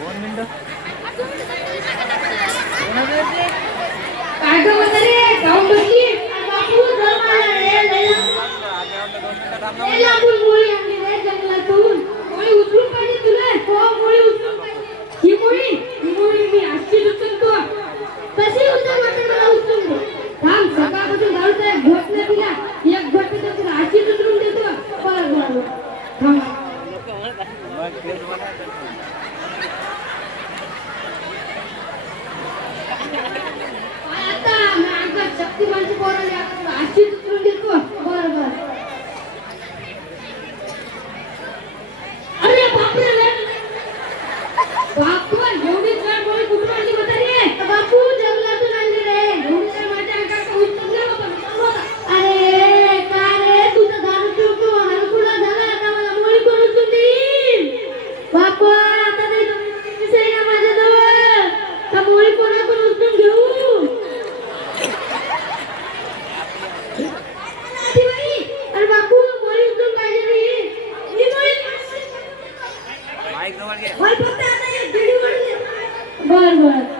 काय गं म्हातारे जाऊन बसली बापू जर मला लय लांबून मुळी आणली रे जंगलातून मुळी उचलून पाहिजे तुला हो मुळी उचलून पाहिजे ही मुळी मी अशी उचलतो कशी उचल म्हातारे मला उचलून दे थांब सकाळपासून दारूचा एक घोट नाही पिला एक घोट पितो तुला अशी उचलून देतो बरं थांब आता मी अंगात शक्तिमानची पोरं अशी उचलून देतो बरं अरे बापरे बापू एवढी जड गोळी कुठून आणली म्हातारी बापू जंगलातून आणली रे एवढी जड माझ्या अंगात उचलून बाबा अरे काय रे तुझं दारू पिऊन हलकुडा झाला आता मला मुळी कोण उचलून देईल बापू आता नाही विषय ना माझ्याजवळ तर मुळी कोणाकडून उचलून घेऊ अरे बापू मुळी उचलून पाहिजे मी मुळी बर बर